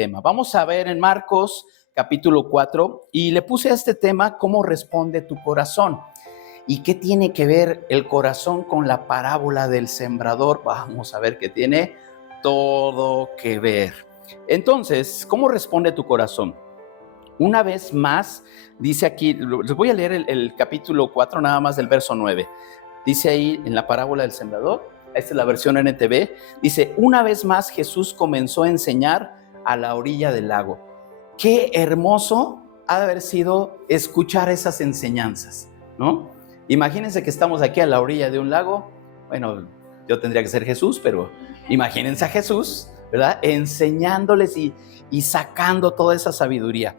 tema. Vamos a ver en Marcos capítulo 4 y le puse a este tema cómo responde tu corazón. ¿Y qué tiene que ver el corazón con la parábola del sembrador? Vamos a ver que tiene todo que ver. Entonces, ¿cómo responde tu corazón? Una vez más, dice aquí, les voy a leer el capítulo 4 nada más del verso 9. Dice ahí en la parábola del sembrador, esta es la versión NTV, dice, una vez más Jesús comenzó a enseñar a la orilla del lago. Qué hermoso ha de haber sido escuchar esas enseñanzas, ¿no? Imagínense que estamos aquí a la orilla de un lago. Bueno, yo tendría que ser Jesús, pero imagínense a Jesús, ¿verdad? Enseñándoles y sacando toda esa sabiduría.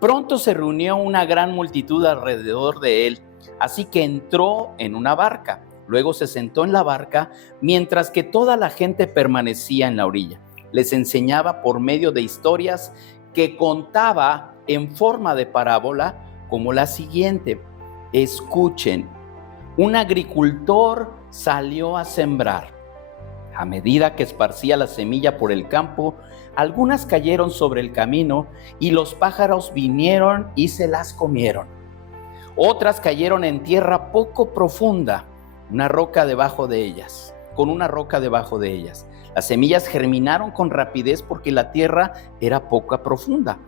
Pronto se reunió una gran multitud alrededor de él, así que entró en una barca. Luego se sentó en la barca, mientras que toda la gente permanecía en la orilla. Les enseñaba por medio de historias que contaba en forma de parábola, como la siguiente. Escuchen, un agricultor salió a sembrar. A medida que esparcía la semilla por el campo, algunas cayeron sobre el camino y los pájaros vinieron y se las comieron. Otras cayeron en tierra poco profunda, con una roca debajo de ellas. Las semillas germinaron con rapidez porque la tierra era poco profunda.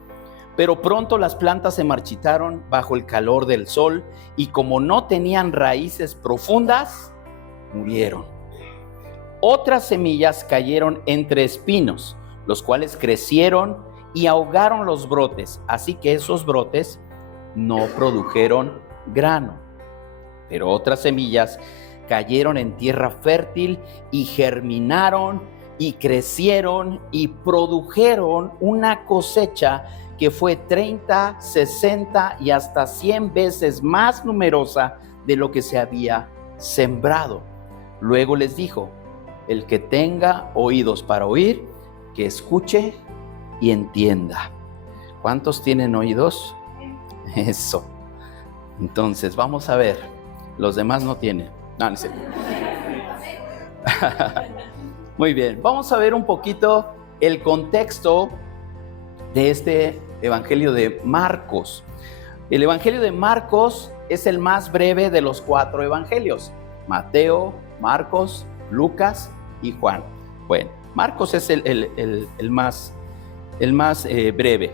Pero pronto las plantas se marchitaron bajo el calor del sol y como no tenían raíces profundas, murieron. Otras semillas cayeron entre espinos, los cuales crecieron y ahogaron los brotes, así que esos brotes no produjeron grano. Pero otras semillas cayeron en tierra fértil y germinaron y crecieron y produjeron una cosecha que fue 30, 60 y hasta 100 veces más numerosa de lo que se había sembrado. Luego les dijo, el que tenga oídos para oír, que escuche y entienda. ¿Cuántos tienen oídos? Eso. Entonces, vamos a ver. Los demás no tienen. No sé. Muy bien. Vamos a ver un poquito el contexto de este Evangelio de Marcos. El Evangelio de Marcos es el más breve de los 4 evangelios. Mateo, Marcos, Lucas y Juan. Bueno, Marcos es el más breve.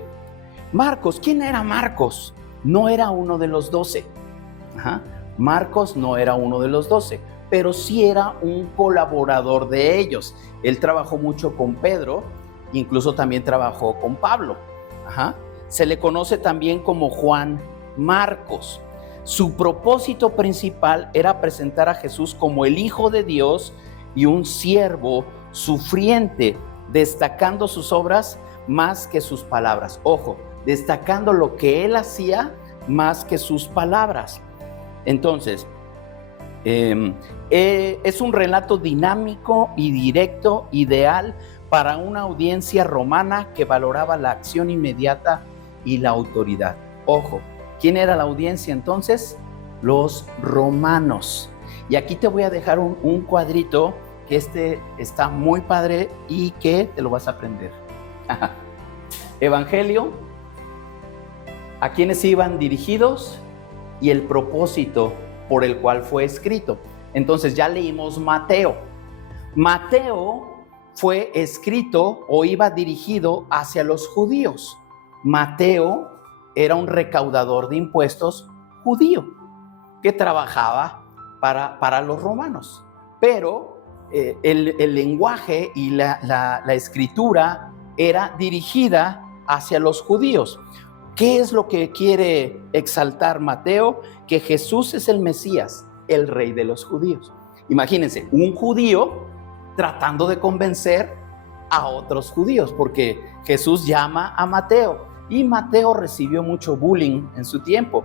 Marcos, ¿quién era Marcos? No era uno de los 12. Marcos no era uno de los 12, pero sí era un colaborador de ellos. Él trabajó mucho con Pedro, incluso también trabajó con Pablo. Se le conoce también como Juan Marcos. Su propósito principal era presentar a Jesús como el Hijo de Dios y un siervo sufriente, destacando sus obras más que sus palabras. Ojo, destacando lo que él hacía más que sus palabras. Entonces, es un relato dinámico y directo, ideal para una audiencia romana que valoraba la acción inmediata y la autoridad. Ojo, ¿quién era la audiencia entonces? Los romanos. Y aquí te voy a dejar un cuadrito que está muy padre y que te lo vas a aprender. Evangelio, a quienes iban dirigidos y el propósito por el cual fue escrito. Entonces ya leímos Mateo. Mateo fue escrito o iba dirigido hacia los judíos. Mateo era un recaudador de impuestos judío que trabajaba para los romanos. Pero el lenguaje y la escritura era dirigida hacia los judíos. ¿Qué es lo que quiere exaltar Mateo? Que Jesús es el Mesías, el rey de los judíos. Imagínense, un judío tratando de convencer a otros judíos, porque Jesús llama a Mateo y Mateo recibió mucho bullying en su tiempo,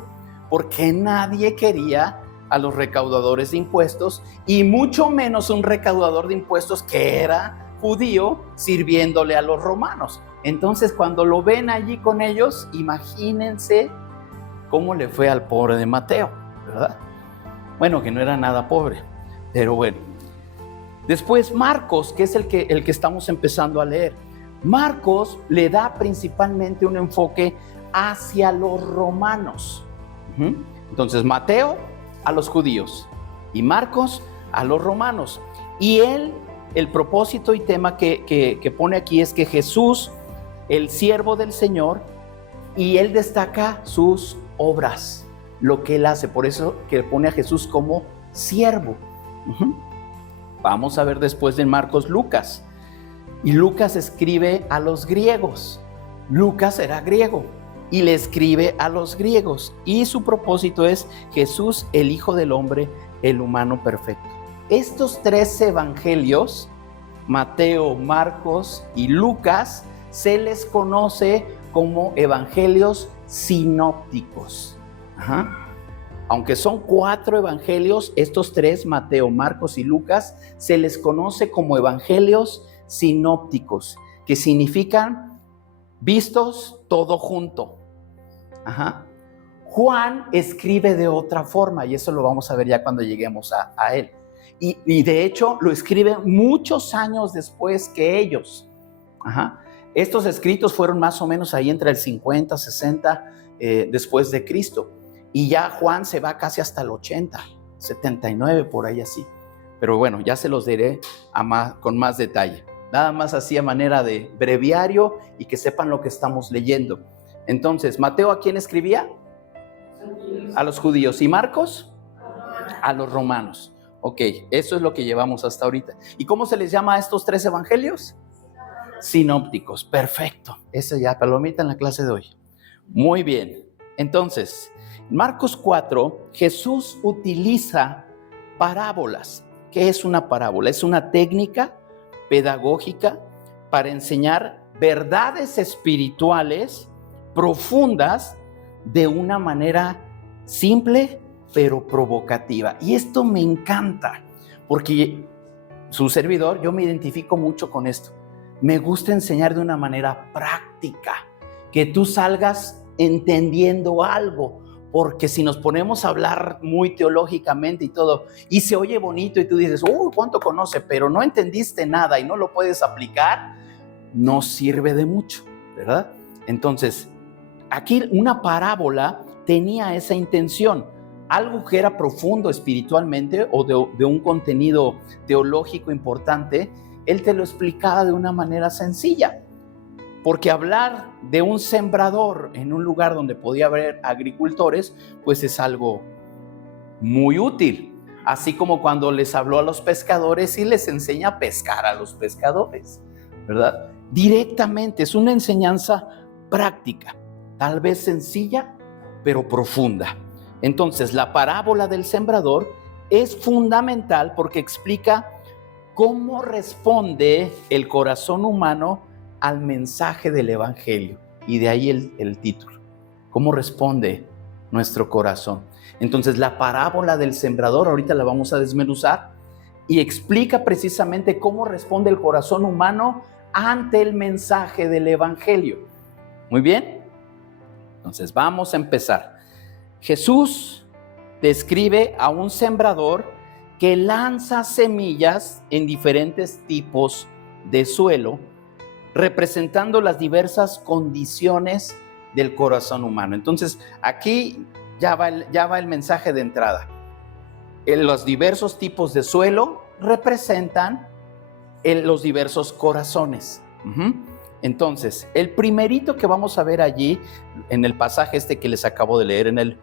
porque nadie quería a los recaudadores de impuestos y mucho menos un recaudador de impuestos que era judío sirviéndole a los romanos. Entonces, cuando lo ven allí con ellos, imagínense cómo le fue al pobre de Mateo, ¿verdad? Bueno, que no era nada pobre, pero bueno. Después Marcos, que es el que estamos empezando a leer. Marcos le da principalmente un enfoque hacia los romanos. Entonces, Mateo a los judíos y Marcos a los romanos. Y el propósito y tema que pone aquí es que Jesús, el siervo del Señor, y él destaca sus obras, lo que él hace. Por eso que pone a Jesús como siervo. Vamos a ver después de Marcos Lucas. Y Lucas escribe a los griegos. Lucas era griego y le escribe a los griegos. Y su propósito es Jesús, el Hijo del Hombre, el humano perfecto. Estos tres evangelios, Mateo, Marcos y Lucas, se les conoce como evangelios sinópticos. Aunque son 4 evangelios, estos 3, Mateo, Marcos y Lucas, se les conoce como evangelios sinópticos, que significan vistos todo junto. Juan escribe de otra forma, y eso lo vamos a ver ya cuando lleguemos a él. Y de hecho lo escribe muchos años después que ellos. Estos escritos fueron más o menos ahí entre el 50, 60 después de Cristo. Y ya Juan se va casi hasta el 80, 79, por ahí así. Pero bueno, ya se los diré con más detalle. Nada más así a manera de breviario y que sepan lo que estamos leyendo. Entonces, Mateo, ¿a quién escribía? A los judíos. ¿Y Marcos? A los romanos. Ok, eso es lo que llevamos hasta ahorita. ¿Y cómo se les llama a estos 3 evangelios? Sinópticos. Perfecto. Esa ya palomita en la clase de hoy. Muy bien. Entonces, en Marcos 4, Jesús utiliza parábolas. ¿Qué es una parábola? Es una técnica pedagógica para enseñar verdades espirituales profundas de una manera simple pero provocativa. Y esto me encanta porque su servidor, yo me identifico mucho con esto. Me gusta enseñar de una manera práctica, que tú salgas entendiendo algo, porque si nos ponemos a hablar muy teológicamente y todo, y se oye bonito y tú dices, ¿cuánto conoce? Pero no entendiste nada y no lo puedes aplicar, no sirve de mucho, ¿verdad? Entonces, aquí una parábola tenía esa intención, algo que era profundo espiritualmente o de un contenido teológico importante, él te lo explicaba de una manera sencilla. Porque hablar de un sembrador en un lugar donde podía haber agricultores, pues es algo muy útil. Así como cuando les habló a los pescadores y les enseña a pescar a los pescadores, ¿verdad? Directamente, es una enseñanza práctica, tal vez sencilla, pero profunda. Entonces, la parábola del sembrador es fundamental porque explica cómo responde el corazón humano al mensaje del evangelio, y de ahí el título, cómo responde nuestro corazón. Entonces, la parábola del sembrador ahorita la vamos a desmenuzar y explica precisamente cómo responde el corazón humano ante el mensaje del evangelio. Muy bien, entonces vamos a empezar. Jesús describe a un sembrador que lanza semillas en diferentes tipos de suelo, representando las diversas condiciones del corazón humano. Entonces, aquí ya va el mensaje de entrada. Los diversos tipos de suelo representan los diversos corazones. Entonces, el primerito que vamos a ver allí, en el pasaje que les acabo de leer,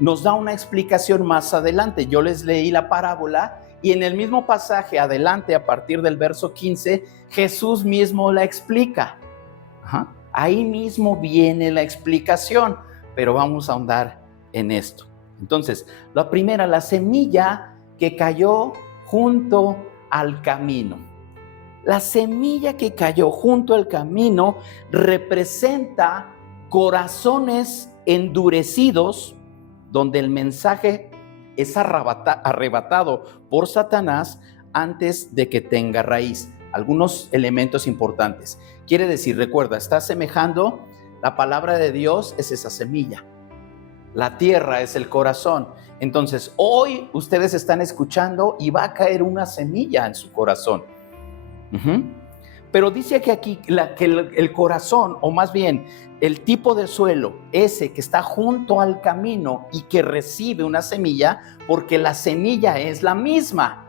nos da una explicación más adelante. Yo les leí la parábola y en el mismo pasaje adelante, a partir del verso 15, Jesús mismo la explica. Ahí mismo viene la explicación, pero vamos a ahondar en esto. Entonces, la primera, la semilla que cayó junto al camino. La semilla que cayó junto al camino representa corazones endurecidos, donde el mensaje es arrebatado por Satanás antes de que tenga raíz. Algunos elementos importantes. Quiere decir, recuerda, está asemejando, la palabra de Dios es esa semilla. La tierra es el corazón. Entonces, hoy ustedes están escuchando y va a caer una semilla en su corazón. Pero dice que aquí que el corazón, o más bien el tipo de suelo, ese que está junto al camino y que recibe una semilla, porque la semilla es la misma.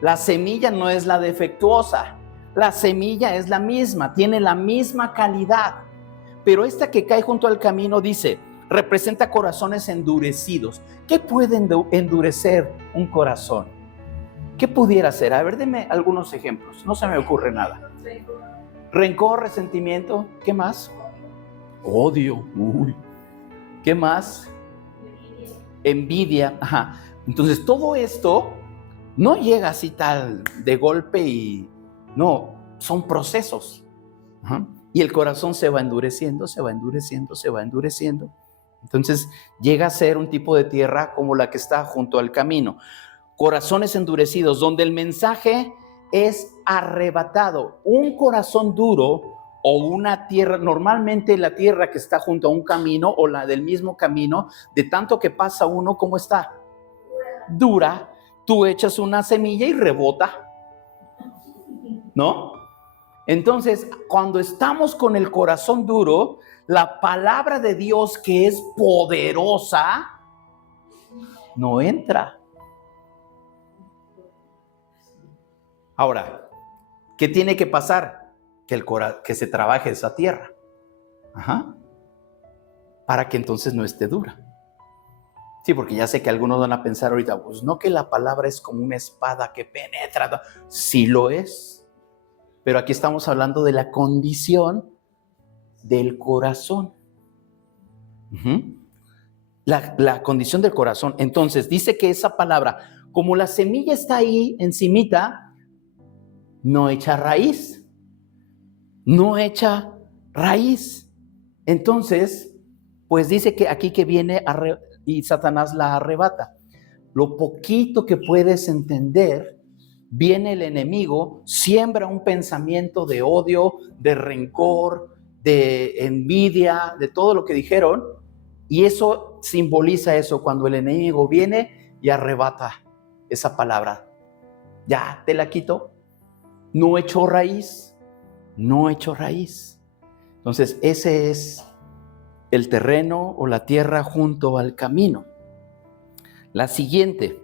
La semilla no es la defectuosa, la semilla es la misma, tiene la misma calidad. Pero esta que cae junto al camino, dice, representa corazones endurecidos. ¿Qué puede endurecer un corazón? ¿Qué pudiera ser? A ver, deme algunos ejemplos. No se me ocurre nada. Rencor, resentimiento. ¿Qué más? Odio. Uy. ¿Qué más? Envidia. Ajá. Entonces, todo esto no llega así tal de golpe y no, son procesos. Ajá. Y el corazón se va endureciendo, se va endureciendo, se va endureciendo. Entonces, llega a ser un tipo de tierra como la que está junto al camino. Corazones endurecidos, donde el mensaje es arrebatado. Un corazón duro o una tierra, normalmente la tierra que está junto a un camino o la del mismo camino, de tanto que pasa uno, ¿cómo está? Dura. Tú echas una semilla y rebota, ¿no? Entonces, cuando estamos con el corazón duro, la palabra de Dios, que es poderosa, no entra. Ahora, ¿qué tiene que pasar? Que se trabaje esa tierra. Ajá. Para que entonces no esté dura. Sí, porque ya sé que algunos van a pensar ahorita, pues no, que la palabra es como una espada que penetra. Sí lo es. Pero aquí estamos hablando de la condición del corazón. Uh-huh. La condición del corazón. Entonces dice que esa palabra, como la semilla está ahí encimita, no echa raíz. No echa raíz. Entonces, pues dice que aquí que viene y Satanás la arrebata. Lo poquito que puedes entender, viene el enemigo, siembra un pensamiento de odio, de rencor, de envidia, de todo lo que dijeron, y eso simboliza eso, cuando el enemigo viene y arrebata esa palabra. Ya te la quito, no echó raíz, no echó raíz. Entonces ese es el terreno o la tierra junto al camino. La siguiente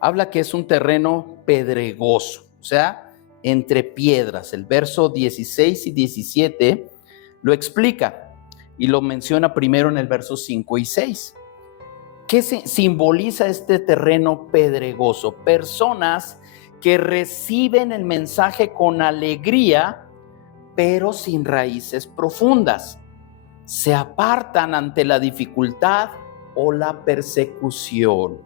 habla que es un terreno pedregoso, o sea, entre piedras. El verso 16 y 17 lo explica y lo menciona primero en el verso 5 y 6. ¿Qué simboliza este terreno pedregoso? Personas que reciben el mensaje con alegría, pero sin raíces profundas. Se apartan ante la dificultad o la persecución.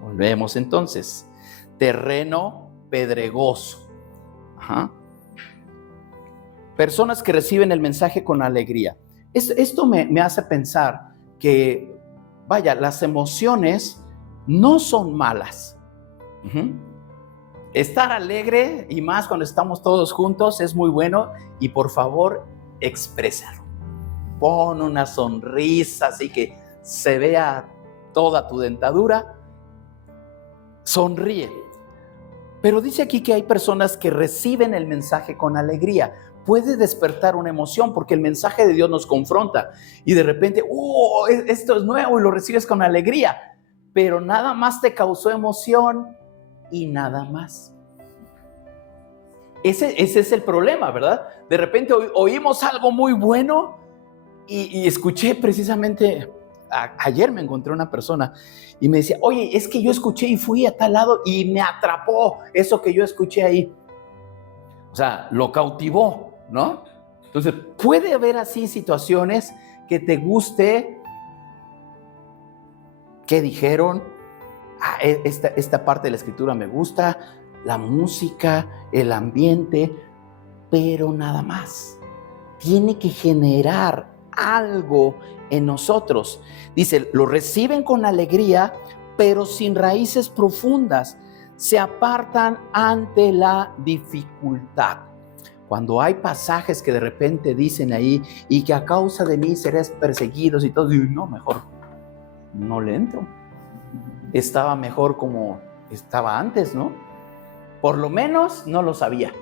Volvemos entonces. Terreno pedregoso. Ajá. Personas que reciben el mensaje con alegría. Esto me hace pensar que, vaya, las emociones no son malas. Uh-huh. Estar alegre, y más cuando estamos todos juntos, es muy bueno, y por favor, exprésalo. Pon una sonrisa así que se vea toda tu dentadura. Sonríe. Pero dice aquí que hay personas que reciben el mensaje con alegría. Puede despertar una emoción porque el mensaje de Dios nos confronta y de repente, esto es nuevo y lo recibes con alegría, pero nada más te causó emoción y nada más. Ese es el problema, ¿verdad? De repente oímos algo muy bueno y escuché precisamente, ayer me encontré una persona y me decía, oye, es que yo escuché y fui a tal lado y me atrapó eso que yo escuché ahí. O sea, lo cautivó, ¿no? Entonces, puede haber así situaciones que te guste, que dijeron, esta parte de la escritura me gusta, la música, el ambiente, pero nada más. Tiene que generar algo en nosotros. Dice, lo reciben con alegría, pero sin raíces profundas. Se apartan ante la dificultad. Cuando hay pasajes que de repente dicen ahí, y que a causa de mí seréis perseguidos y todo, digo, no, mejor no le entro. Estaba mejor como estaba antes, ¿no? Por lo menos no lo sabía.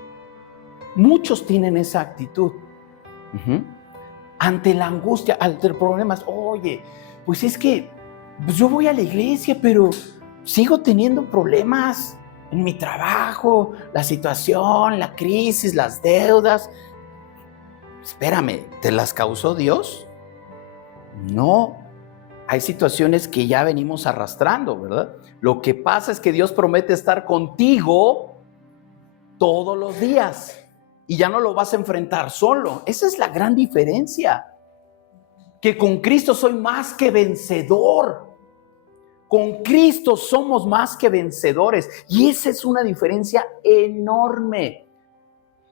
Muchos tienen esa actitud. Ante la angustia, ante problemas, oye, pues es que pues yo voy a la iglesia, pero sigo teniendo problemas en mi trabajo, la situación, la crisis, las deudas. Espérame, ¿te las causó Dios? No, hay situaciones que ya venimos arrastrando, ¿verdad? Lo que pasa es que Dios promete estar contigo todos los días y ya no lo vas a enfrentar solo. Esa es la gran diferencia. Que con Cristo soy más que vencedor. Con Cristo somos más que vencedores. Y esa es una diferencia enorme.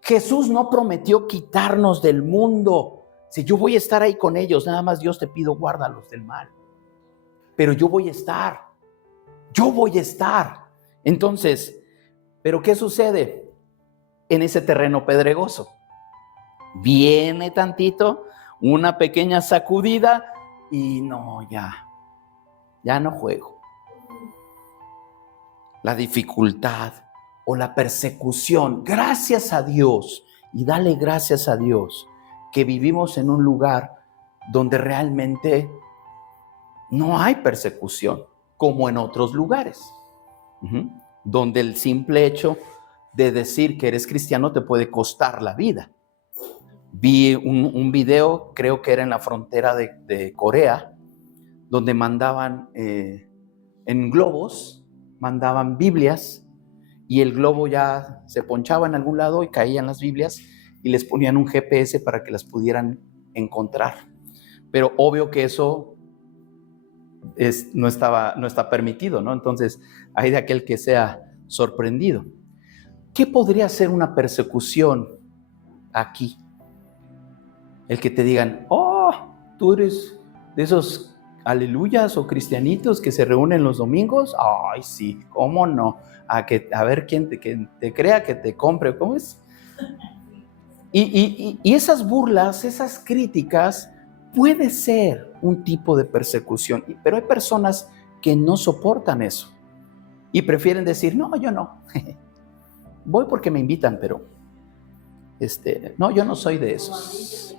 Jesús no prometió quitarnos del mundo. Si yo voy a estar ahí con ellos, nada más Dios te pido, guárdalos del mal. Pero yo voy a estar. Yo voy a estar. Entonces, ¿pero qué sucede en ese terreno pedregoso? Viene tantito, una pequeña sacudida y no, ya no juego. La dificultad o la persecución, gracias a Dios, y dale gracias a Dios que vivimos en un lugar donde realmente no hay persecución como en otros lugares, donde el simple hecho de decir que eres cristiano te puede costar la vida. Vi un video, creo que era en la frontera de Corea, donde mandaban en globos, mandaban Biblias, y el globo ya se ponchaba en algún lado y caían las Biblias y les ponían un GPS para que las pudieran encontrar. Pero obvio que eso no está permitido, ¿no? Entonces, hay de aquel que sea sorprendido. ¿Qué podría ser una persecución aquí? El que te digan, oh, tú eres de esos aleluyas o cristianitos que se reúnen los domingos. Ay, sí, ¿cómo no? A ver quién te crea, que te compre. ¿Cómo es? Y esas burlas, esas críticas, puede ser un tipo de persecución. Pero hay personas que no soportan eso y prefieren decir, no, yo no. Voy porque me invitan, pero no, yo no soy de esos.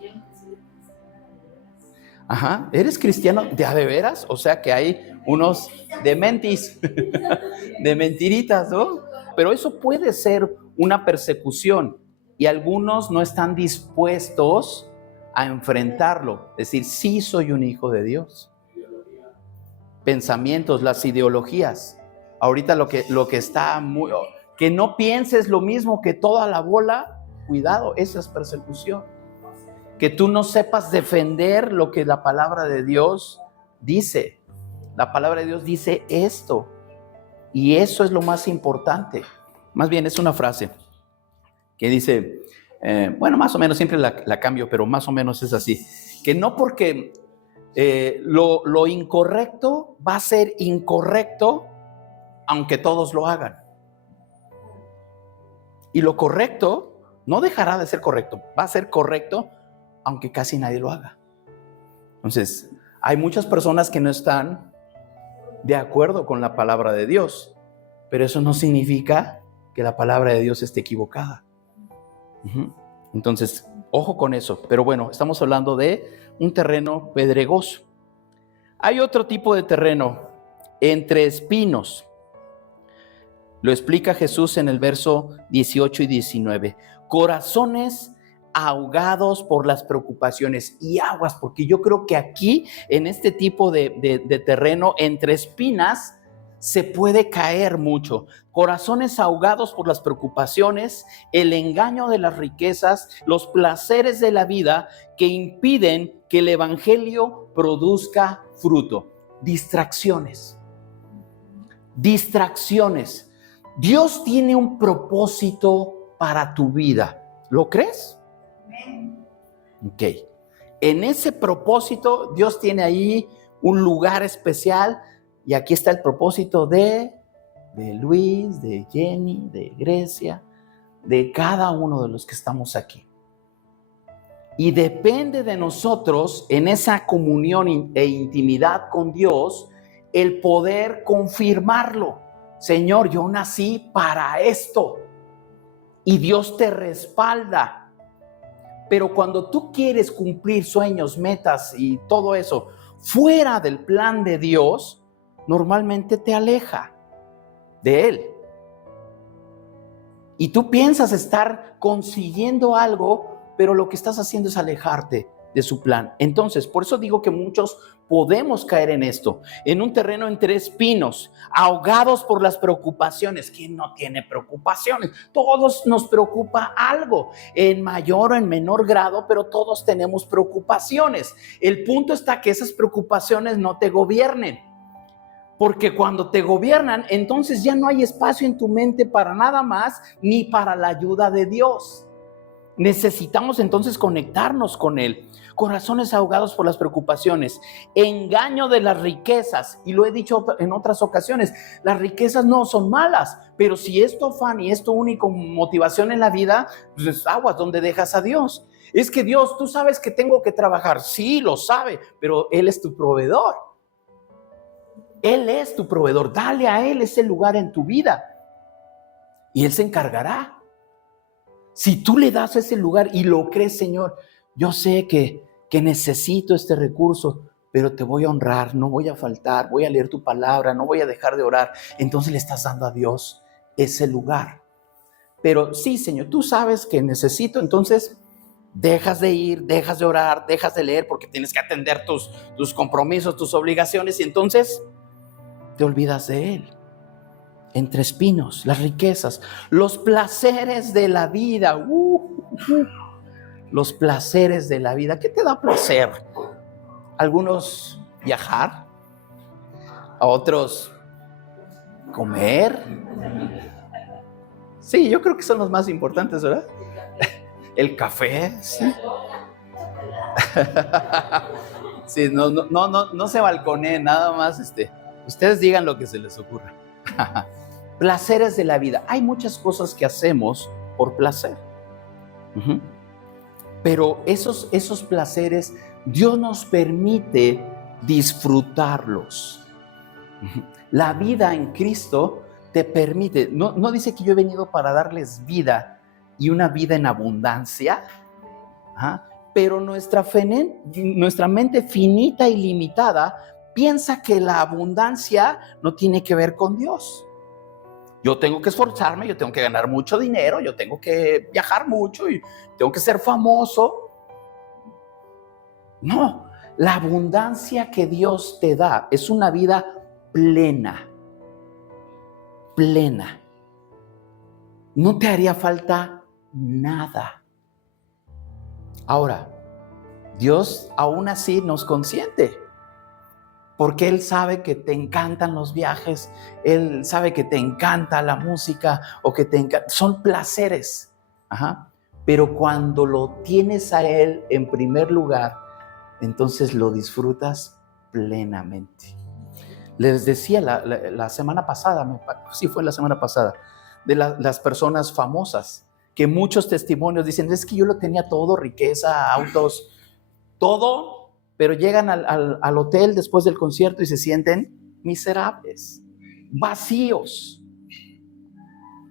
Ajá, ¿eres cristiano de veras? O sea que hay unos de mentis, de mentiritas, ¿no? Pero eso puede ser una persecución y algunos no están dispuestos a enfrentarlo. Es decir, sí soy un hijo de Dios. Pensamientos, las ideologías. Ahorita lo que está muy... Que no pienses lo mismo que toda la bola, cuidado, esa es persecución. Que tú no sepas defender lo que la palabra de Dios dice. La palabra de Dios dice esto. Y eso es lo más importante. Más bien es una frase que dice, bueno, más o menos, siempre la cambio, pero más o menos es así. Que no porque lo incorrecto va a ser incorrecto, aunque todos lo hagan. Y lo correcto no dejará de ser correcto, va a ser correcto aunque casi nadie lo haga. Entonces, hay muchas personas que no están de acuerdo con la palabra de Dios, pero eso no significa que la palabra de Dios esté equivocada. Entonces, ojo con eso. Pero bueno, estamos hablando de un terreno pedregoso. Hay otro tipo de terreno, entre espinos. Lo explica Jesús en el verso 18 y 19. Corazones ahogados por las preocupaciones y aguas, porque yo creo que aquí, en este tipo de terreno, entre espinas, se puede caer mucho. Corazones ahogados por las preocupaciones, el engaño de las riquezas, los placeres de la vida que impiden que el evangelio produzca fruto. Distracciones. Dios tiene un propósito para tu vida. ¿Lo crees? Ok. En ese propósito, Dios tiene ahí un lugar especial. Y aquí está el propósito de Luis, de Jenny, de Grecia, de cada uno de los que estamos aquí. Y depende de nosotros, en esa comunión e intimidad con Dios, el poder confirmarlo. Señor, yo nací para esto. y Dios te respalda. Pero cuando tú quieres cumplir sueños, metas y todo eso fuera del plan de Dios, normalmente te aleja de Él. Y tú piensas estar consiguiendo algo, pero lo que estás haciendo es alejarte de su plan. Entonces, por eso digo que muchos podemos caer en esto, en un terreno entre espinos, ahogados por las preocupaciones. ¿Quién no tiene preocupaciones? Todos nos preocupa algo, en mayor o en menor grado, pero todos tenemos preocupaciones. El punto está que esas preocupaciones no te gobiernen. Porque cuando te gobiernan, entonces ya no hay espacio en tu mente para nada más, ni para la ayuda de Dios. Necesitamos entonces conectarnos con Él. Corazones ahogados por las preocupaciones, engaño de las riquezas. Y lo he dicho en otras ocasiones, las riquezas no son malas, pero si es tu afán y es tu única motivación en la vida, pues aguas, ¿dónde dejas a Dios? Es que Dios, tú sabes que tengo que trabajar. Sí, lo sabe, pero Él es tu proveedor. Él es tu proveedor. Dale a Él ese lugar en tu vida y Él se encargará. Si tú le das ese lugar y lo crees, Señor, yo sé que necesito este recurso, pero te voy a honrar, no voy a faltar, voy a leer tu palabra, no voy a dejar de orar. Entonces le estás dando a Dios ese lugar. Pero sí, Señor, tú sabes que necesito, entonces dejas de ir, dejas de orar, dejas de leer porque tienes que atender tus compromisos, tus obligaciones, y entonces te olvidas de Él. Entre espinos, las riquezas, los placeres de la vida. Los placeres de la vida. ¿Qué te da placer? Algunos viajar, a otros comer. Sí, yo creo que son los más importantes, ¿verdad? El café, sí. Sí, no se balconeen, nada más ustedes digan lo que se les ocurra. Placeres de la vida. Hay muchas cosas que hacemos por placer. Pero esos placeres, Dios nos permite disfrutarlos. La vida en Cristo te permite, no dice que yo he venido para darles vida y una vida en abundancia, pero nuestra mente finita y limitada piensa que la abundancia no tiene que ver con Dios. Yo tengo que esforzarme, yo tengo que ganar mucho dinero, yo tengo que viajar mucho y tengo que ser famoso. No, la abundancia que Dios te da es una vida plena. Plena. No te haría falta nada. Ahora, Dios aún así nos consiente. Porque Él sabe que te encantan los viajes, Él sabe que te encanta la música o que te encanta, son placeres. Pero cuando lo tienes a Él en primer lugar, entonces lo disfrutas plenamente. Les decía la semana pasada, sí fue la semana pasada, de las personas famosas, que muchos testimonios dicen, es que yo lo tenía todo, riqueza, autos, todo, pero llegan al hotel después del concierto y se sienten miserables, vacíos.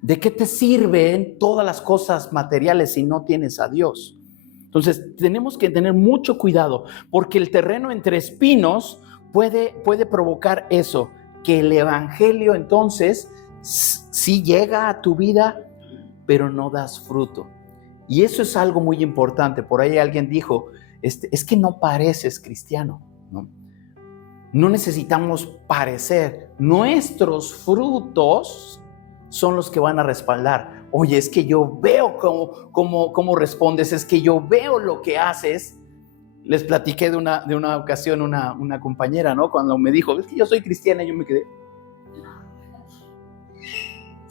¿De qué te sirven todas las cosas materiales si no tienes a Dios? Entonces tenemos que tener mucho cuidado, porque el terreno entre espinos puede provocar eso, que el evangelio entonces sí llega a tu vida, pero no das fruto. Y eso es algo muy importante. Por ahí alguien dijo, es que no pareces cristiano, ¿no? No necesitamos parecer. Nuestros frutos son los que van a respaldar. Oye, es que yo veo cómo respondes, es que yo veo lo que haces. Les platiqué de una ocasión una compañera, ¿no? Cuando me dijo, es que yo soy cristiana, yo me quedé.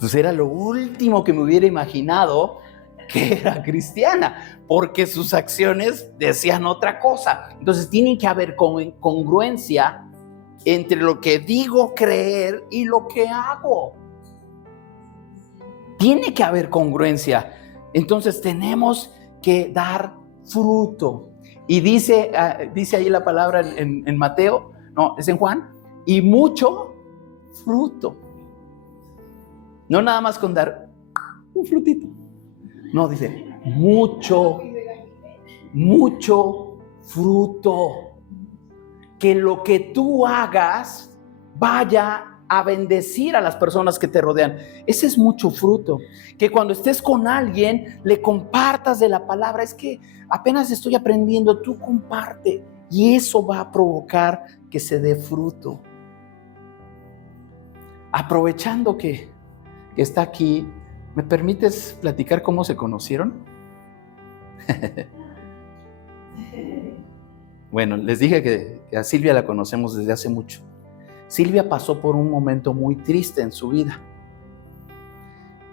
Pues era lo último que me hubiera imaginado que era cristiana, porque sus acciones decían otra cosa. Entonces tiene que haber congruencia entre lo que digo creer y lo que hago. Tiene que haber congruencia. Entonces tenemos que dar fruto. Y dice ahí la palabra en Mateo, no, es en Juan, y mucho fruto. No nada más con dar un frutito. No, dice, mucho, mucho fruto. Que lo que tú hagas vaya a bendecir a las personas que te rodean. Ese es mucho fruto. Que cuando estés con alguien, le compartas de la palabra. Es que apenas estoy aprendiendo, tú comparte. Y eso va a provocar que se dé fruto. Aprovechando que está aquí, ¿me permites platicar cómo se conocieron? Bueno, les dije que a Silvia la conocemos desde hace mucho. Silvia pasó por un momento muy triste en su vida.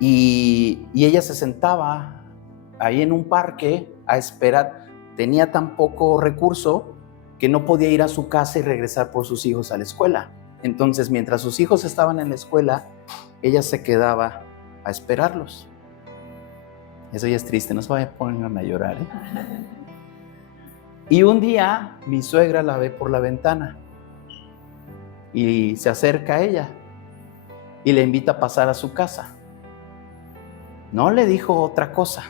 Y ella se sentaba ahí en un parque a esperar. Tenía tan poco recurso que no podía ir a su casa y regresar por sus hijos a la escuela. Entonces, mientras sus hijos estaban en la escuela, ella se quedaba a esperarlos. Eso ya es triste, no se vayan a poner a llorar, ¿eh? Y un día mi suegra la ve por la ventana y se acerca a ella y le invita a pasar a su casa. No le dijo otra cosa,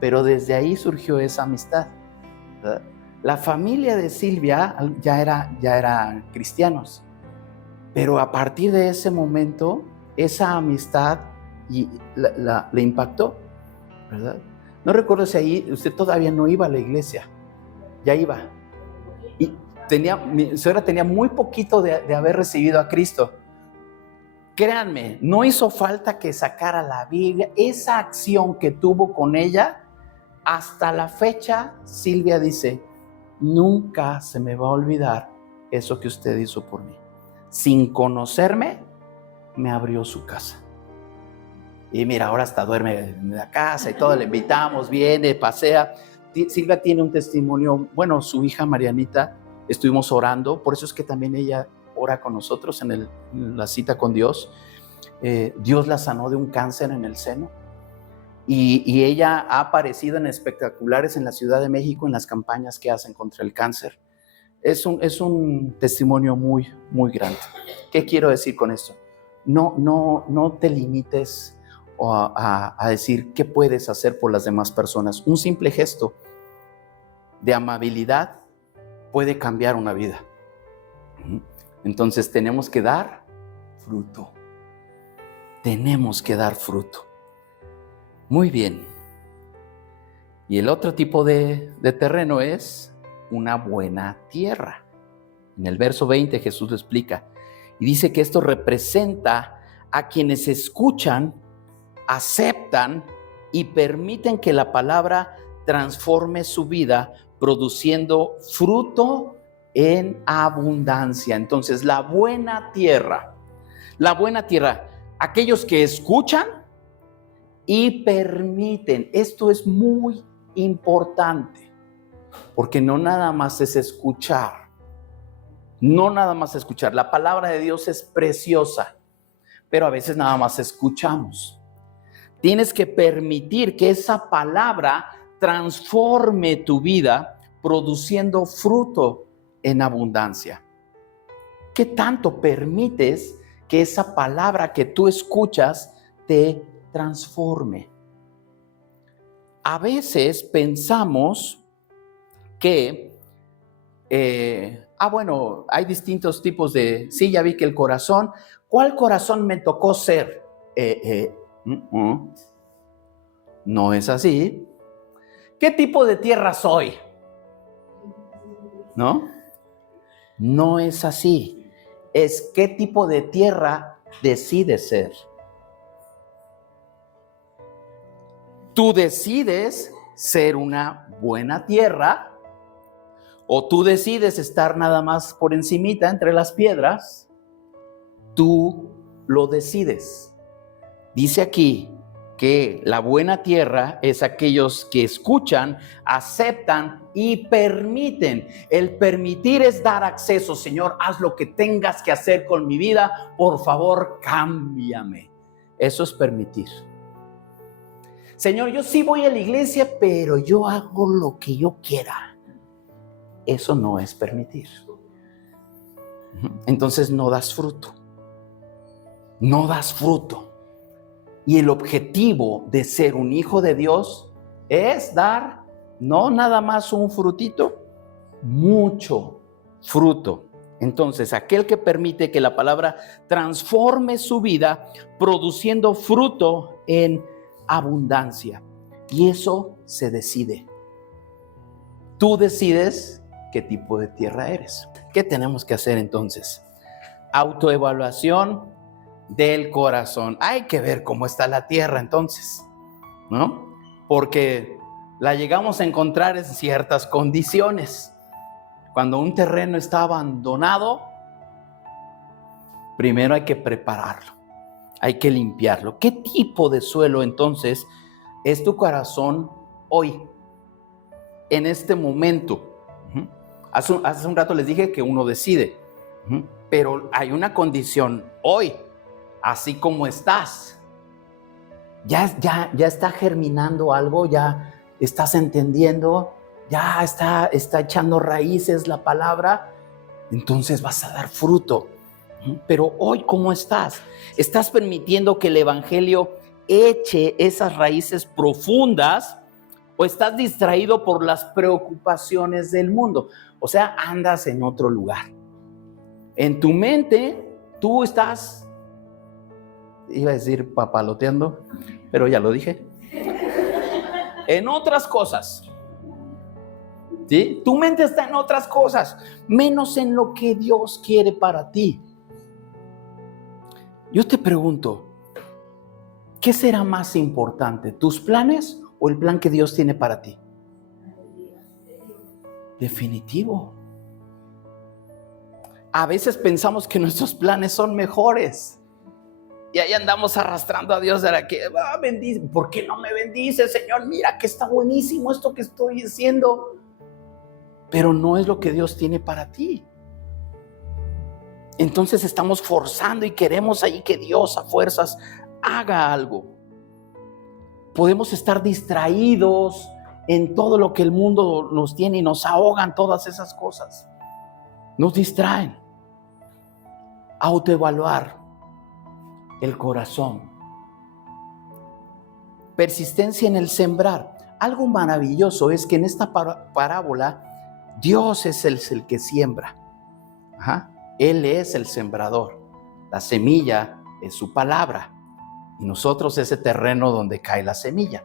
pero desde ahí surgió esa amistad, ¿verdad? La familia de Silvia ya era cristianos, pero a partir de ese momento esa amistad le impactó, ¿verdad? No recuerdo si ahí usted todavía no iba a la iglesia. Ya iba. Y mi suegra tenía muy poquito de haber recibido a Cristo. Créanme, no hizo falta que sacara la Biblia. Esa acción que tuvo con ella, hasta la fecha, Silvia dice, nunca se me va a olvidar eso que usted hizo por mí. Sin conocerme, me abrió su casa. Y mira, ahora hasta duerme en la casa y todo, le invitamos, viene, pasea. Silvia tiene un testimonio, bueno, su hija Marianita, estuvimos orando, por eso es que también ella ora con nosotros en la cita con Dios. Dios la sanó de un cáncer en el seno y ella ha aparecido en espectaculares en la Ciudad de México en las campañas que hacen contra el cáncer. Es un testimonio muy, muy grande. ¿Qué quiero decir con esto? No te limites a decir qué puedes hacer por las demás personas. Un simple gesto de amabilidad puede cambiar una vida. Entonces tenemos que dar fruto. Tenemos que dar fruto. Muy bien. Y el otro tipo de terreno es una buena tierra. En el verso 20 Jesús lo explica y dice que esto representa a quienes escuchan, aceptan y permiten que la palabra transforme su vida, produciendo fruto en abundancia. Entonces, la buena tierra, aquellos que escuchan y permiten. Esto es muy importante, porque no nada más es escuchar. No nada más escuchar. La palabra de Dios es preciosa, pero a veces nada más escuchamos. Tienes que permitir que esa palabra transforme tu vida, produciendo fruto en abundancia. ¿Qué tanto permites que esa palabra que tú escuchas te transforme? A veces pensamos que bueno, hay distintos tipos de, sí, ya vi que el corazón, ¿cuál corazón me tocó ser? No es así. ¿Qué tipo de tierra soy? ¿No? No es así. Es qué tipo de tierra decides ser. Tú decides ser una buena tierra, o tú decides estar nada más por encimita entre las piedras. Tú lo decides. Dice aquí que la buena tierra es aquellos que escuchan, aceptan y permiten. El permitir es dar acceso. Señor, haz lo que tengas que hacer con mi vida. Por favor, cámbiame. Eso es permitir. Señor, yo sí voy a la iglesia, pero yo hago lo que yo quiera. Eso no es permitir. Entonces no das fruto. No das fruto. Y el objetivo de ser un hijo de Dios es dar, no nada más un frutito, mucho fruto. Entonces, aquel que permite que la palabra transforme su vida, produciendo fruto en abundancia. Y eso se decide. Tú decides qué tipo de tierra eres. ¿Qué tenemos que hacer entonces? Autoevaluación del corazón. Hay que ver cómo está la tierra entonces, ¿no? Porque la llegamos a encontrar en ciertas condiciones. Cuando un terreno está abandonado, primero hay que prepararlo, hay que limpiarlo. ¿Qué tipo de suelo entonces es tu corazón hoy, en este momento? Hace un rato les dije que uno decide, pero hay una condición hoy, así como estás. Ya está germinando algo, ya estás entendiendo, ya está echando raíces la palabra, entonces vas a dar fruto. Pero hoy, ¿cómo estás? ¿Estás permitiendo que el evangelio eche esas raíces profundas o estás distraído por las preocupaciones del mundo? O sea, andas en otro lugar. En tu mente, tú estás, iba a decir papaloteando, pero ya lo dije, en otras cosas. ¿Sí? Tu mente está en otras cosas, menos en lo que Dios quiere para ti. Yo te pregunto, ¿qué será más importante, tus planes o el plan que Dios tiene para ti? Definitivo. A veces pensamos que nuestros planes son mejores y ahí andamos arrastrando a Dios de que bendice. ¿Por qué no me bendice, Señor? Mira que está buenísimo esto que estoy haciendo, pero no es lo que Dios tiene para ti. Entonces estamos forzando y queremos ahí que Dios a fuerzas haga algo. Podemos estar distraídos en todo lo que el mundo nos tiene y nos ahogan todas esas cosas. Nos distraen. Autoevaluar el corazón. Persistencia en el sembrar. Algo maravilloso es que en esta parábola Dios es el que siembra. Él es el sembrador. La semilla es su palabra y nosotros ese terreno donde cae la semilla.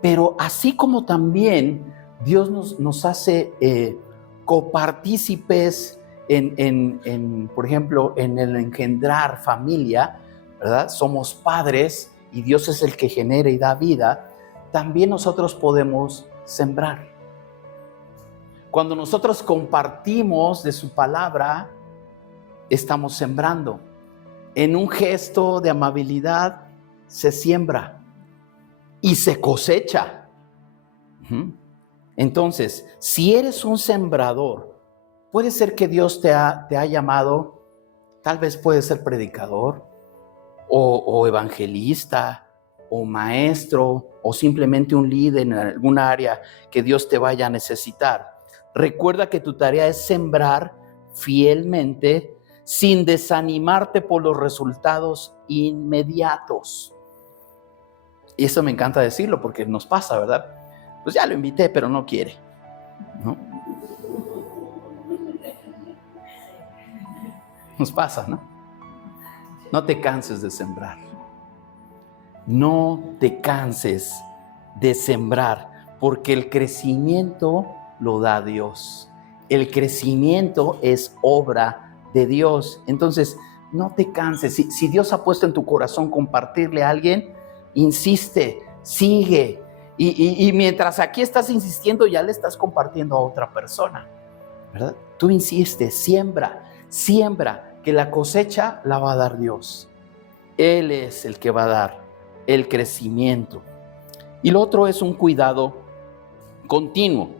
Pero así como también Dios nos hace copartícipes por ejemplo, en el engendrar familia, ¿verdad? Somos padres y Dios es el que genera y da vida. También nosotros podemos sembrar. Cuando nosotros compartimos de su palabra, estamos sembrando. En un gesto de amabilidad se siembra y se cosecha. Entonces, si eres un sembrador, puede ser que Dios te ha llamado, tal vez puede ser predicador o evangelista o maestro o simplemente un líder en alguna área que Dios te vaya a necesitar. Recuerda que tu tarea es sembrar fielmente sin desanimarte por los resultados inmediatos. Y eso me encanta decirlo porque nos pasa, ¿verdad? Pues ya lo invité, pero no quiere, ¿no? Nos pasa, ¿no? No te canses de sembrar. No te canses de sembrar, porque el crecimiento lo da Dios. El crecimiento es obra de Dios. Entonces, no te canses. Si Dios ha puesto en tu corazón compartirle a alguien, insiste, sigue. Y mientras aquí estás insistiendo, ya le estás compartiendo a otra persona, ¿verdad? Tú insistes, siembra, que la cosecha la va a dar Dios. Él es el que va a dar el crecimiento. Y lo otro es un cuidado continuo.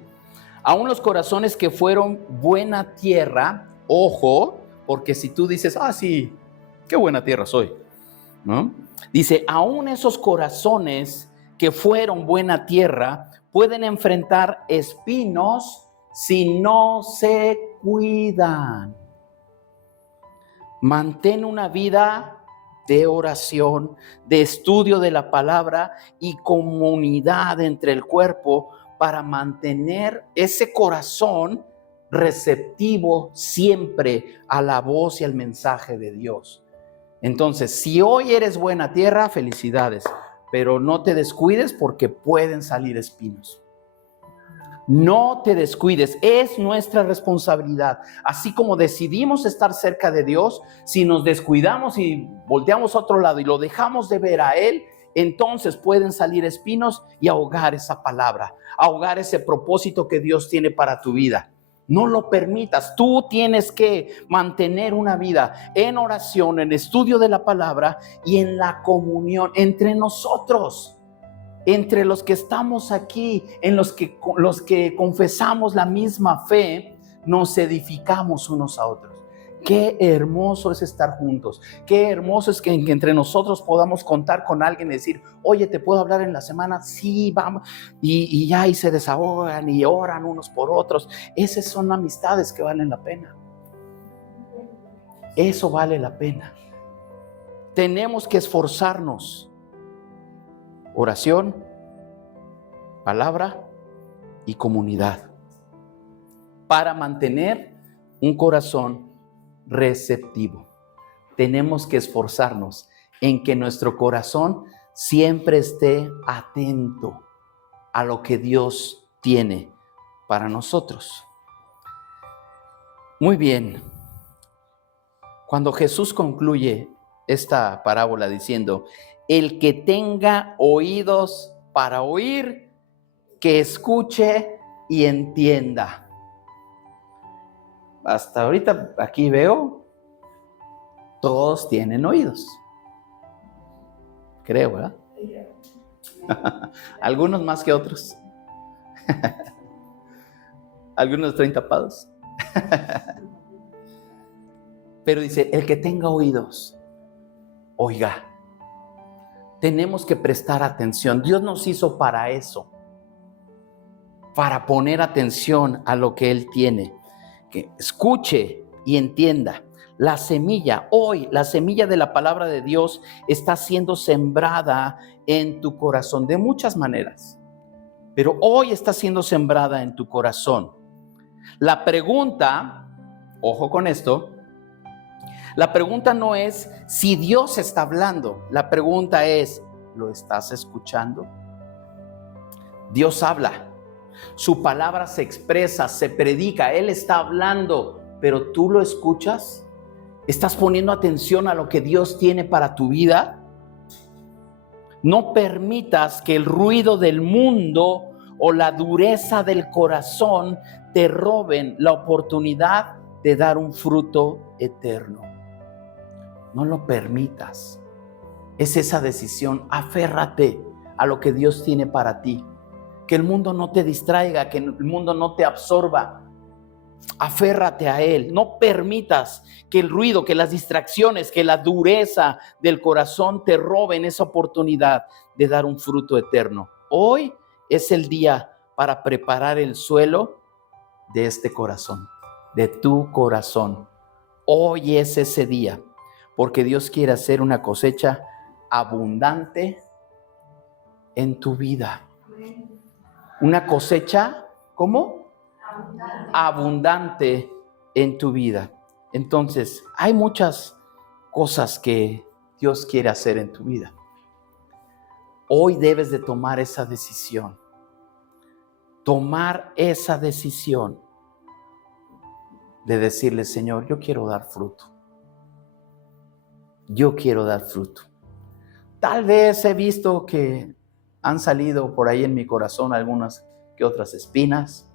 Aún los corazones que fueron buena tierra, ojo, porque si tú dices, sí, qué buena tierra soy, ¿no? Dice, aún esos corazones que fueron buena tierra pueden enfrentar espinos si no se cuidan. Mantén una vida de oración, de estudio de la palabra y comunidad entre el cuerpo para mantener ese corazón receptivo siempre a la voz y al mensaje de Dios. Entonces, si hoy eres buena tierra, felicidades, pero no te descuides porque pueden salir espinos. No te descuides, es nuestra responsabilidad. Así como decidimos estar cerca de Dios, si nos descuidamos y volteamos a otro lado y lo dejamos de ver a Él, entonces pueden salir espinos y ahogar esa palabra, ahogar ese propósito que Dios tiene para tu vida. No lo permitas. Tú tienes que mantener una vida en oración, en estudio de la palabra y en la comunión entre nosotros. Entre los que estamos aquí, en los que confesamos la misma fe, nos edificamos unos a otros. Qué hermoso es estar juntos. Qué hermoso es que entre nosotros podamos contar con alguien y decir, oye, ¿te puedo hablar en la semana? Sí, vamos. Y ya y se desahogan y oran unos por otros. Esas son amistades que valen la pena. Eso vale la pena. Tenemos que esforzarnos. Oración, palabra y comunidad para mantener un corazón receptivo. Tenemos que esforzarnos en que nuestro corazón siempre esté atento a lo que Dios tiene para nosotros. Muy bien. Cuando Jesús concluye esta parábola diciendo, el que tenga oídos para oír, que escuche y entienda. Hasta ahorita aquí veo, todos tienen oídos. Creo, ¿verdad? Algunos más que otros. Algunos traen tapados. Pero dice, el que tenga oídos, oiga. Tenemos que prestar atención. Dios nos hizo para eso, para poner atención a lo que Él tiene. Que escuche y entienda. La semilla, hoy, la semilla de la palabra de Dios está siendo sembrada en tu corazón de muchas maneras. Pero hoy está siendo sembrada en tu corazón. La pregunta, ojo con esto, la pregunta no es si Dios está hablando. La pregunta es, ¿lo estás escuchando? Dios habla. Su palabra se expresa, se predica. Él está hablando, pero ¿tú lo escuchas? ¿Estás poniendo atención a lo que Dios tiene para tu vida? No permitas que el ruido del mundo o la dureza del corazón te roben la oportunidad de dar un fruto eterno. No lo permitas. Es esa decisión. Aférrate a lo que Dios tiene para ti. Que el mundo no te distraiga, que el mundo no te absorba. Aférrate a Él. No permitas que el ruido, que las distracciones, que la dureza del corazón te roben esa oportunidad de dar un fruto eterno. Hoy es el día para preparar el suelo de este corazón, de tu corazón. Hoy es ese día. Porque Dios quiere hacer una cosecha abundante en tu vida. Una cosecha, ¿cómo? Abundante en tu vida. Entonces, hay muchas cosas que Dios quiere hacer en tu vida. Hoy debes de tomar esa decisión. Tomar esa decisión de decirle, Señor, yo quiero dar fruto. Yo quiero dar fruto. Tal vez he visto que han salido por ahí en mi corazón algunas que otras espinas,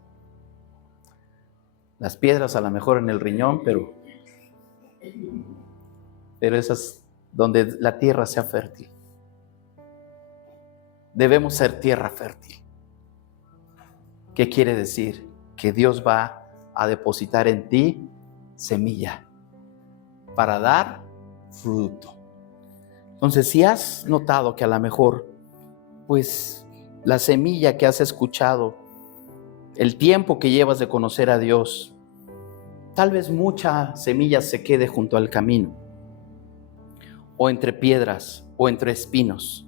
las piedras a lo mejor en el riñón, pero esas donde la tierra sea fértil. Debemos ser tierra fértil. ¿Qué quiere decir? Que Dios va a depositar en ti semilla para dar fruto. Entonces, si has notado que a lo mejor, pues, la semilla que has escuchado, el tiempo que llevas de conocer a Dios, tal vez mucha semilla se quede junto al camino. o entre piedras, o entre espinos.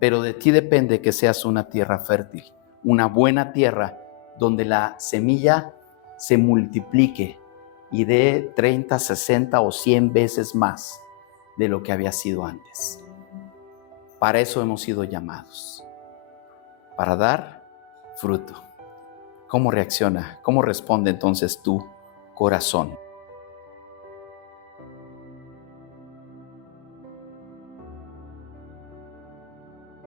Pero de ti depende que seas una tierra fértil, una buena tierra donde la semilla se multiplique y dé 30, 60 o 100 veces más de lo que había sido antes. Para eso hemos sido llamados, para dar fruto. ¿Cómo reacciona? ¿Cómo responde entonces tu corazón?